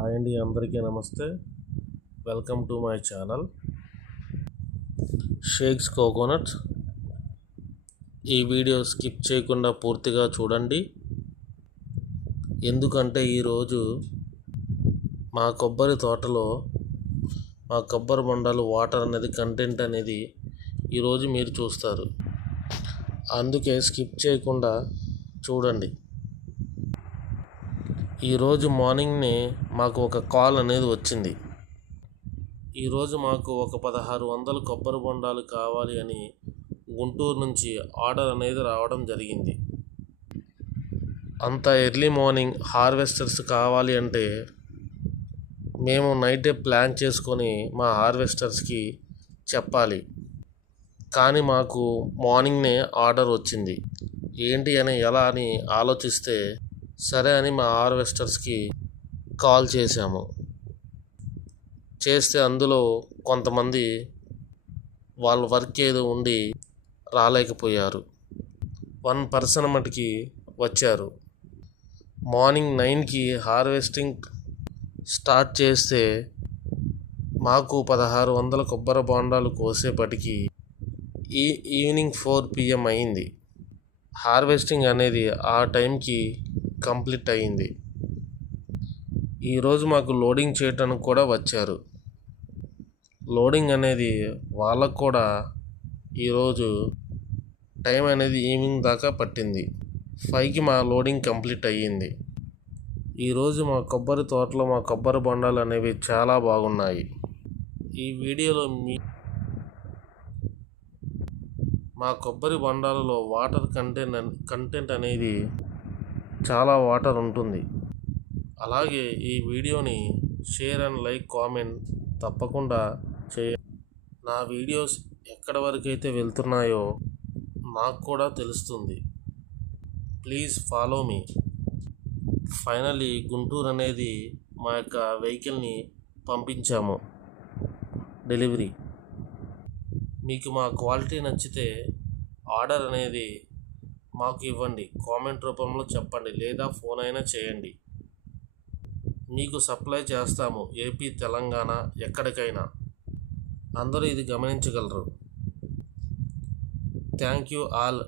Hi అండి, అందరికీ నమస్తే. Welcome to my channel shakes coconut. ఈ వీడియో స్కిప్ చేయకుండా పూర్తిగా చూడండి, ఎందుకంటే ఈరోజు మా కొబ్బరి తోటలో మా కొబ్బరి బొండాలు వాటర్ అనేది కంటెంట్ అనేది ఈరోజు మీరు చూస్తారు. అందుకే స్కిప్ చేయకుండా చూడండి. ఈరోజు మార్నింగ్ని మాకు ఒక కాల్ అనేది వచ్చింది. ఈరోజు మాకు ఒక 1600 కొబ్బరి బొండాలు కావాలి అని గుంటూరు నుంచి ఆర్డర్ అనేది రావడం జరిగింది. అంత ఎర్లీ మార్నింగ్ హార్వెస్టర్స్ కావాలి అంటే మేము నైటే ప్లాన్ చేసుకొని మా హార్వెస్టర్స్కి చెప్పాలి. కానీ మాకు మార్నింగ్నే ఆర్డర్ వచ్చింది. ఏంటి అని ఎలా అని ఆలోచిస్తే సరే అని మా హార్వెస్టర్స్కి కాల్ చేశాము. చేస్తే అందులో కొంతమంది వాళ్ళ వర్క్ ఏదో ఉండి రాలేకపోయారు. 1 పర్సన్ మటుకి వచ్చారు. మార్నింగ్ 9కి హార్వెస్టింగ్ స్టార్ట్ చేస్తే మాకు 1600 కొబ్బరి బొండాలు కోసేపటికి ఈవినింగ్ 4 PM అయింది. హార్వెస్టింగ్ అనేది ఆ టైంకి కంప్లీట్ అయింది. ఈరోజు మాకు లోడింగ్ చేయడానికి కూడా వచ్చారు. లోడింగ్ అనేది వాళ్ళకు కూడా ఈరోజు టైం అనేది ఈవినింగ్ దాకా పట్టింది. 5కి మా లోడింగ్ కంప్లీట్ అయ్యింది. ఈరోజు మా కొబ్బరి తోటలో మా కొబ్బరి బొండాలు అనేవి చాలా బాగున్నాయి. ఈ వీడియోలో మా కొబ్బరి బొండాలలో వాటర్ కంటెంట్ అనేది చాలా వాటర్ ఉంటుంది. అలాగే ఈ వీడియోని షేర్ అండ్ లైక్ కామెంట్ తప్పకుండా చేయండి. నా వీడియోస్ ఎక్కడి వరకు అయితే వెళ్తున్నాయో నాకు కూడా తెలుస్తుంది. Please follow me. Finally Guntur అనేది మా యొక్క వెహికల్ని పంపించాము డెలివరీ. మీకు మా క్వాలిటీ నచ్చితే ఆర్డర్ అనేది మాకు ఇవ్వండి, కామెంట్ రూపంలో చెప్పండి, లేదా ఫోన్ అయినా చేయండి. మీకు సప్లై చేస్తాము ఏపీ, తెలంగాణ, ఎక్కడికైనా. అందరూ ఇది గమనించగలరు. Thank you all.